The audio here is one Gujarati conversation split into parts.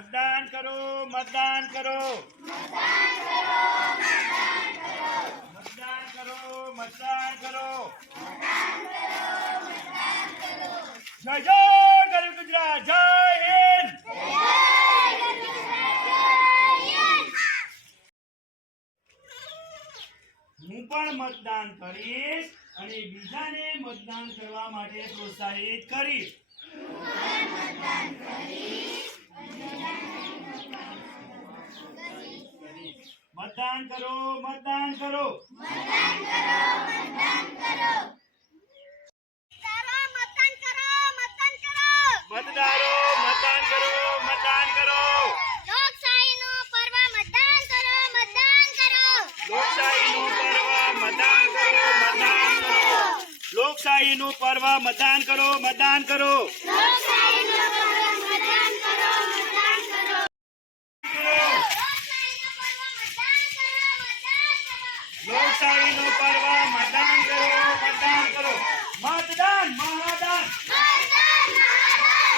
मतदान करो मतदान करो मतदान करो मतदान करो जय जय गरीब गुजरात जय हिंद હું પણ મતદાન કરીશ અને બીજાને મતદાન કરવા માટે પ્રોત્સાહિત કરીશ मतदान करो मतदान करो मतदारो मतदान करो मतदान करो લોકશાહીનો પર્વ મતદાન કરો મતદાન કરો લોકશાહીનું પર્વ મતદાન કરો મતદાન કરો લોકશાહીનું પર્વ મતદાન કરો મતદાન કરો લોકશાહીનો પર્વ મતદાન કરો મતદાન કરો લોકશાહીનું પર્વ મતદાન કરો મતદાન કરો मतदान महादान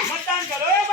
मतदान करो।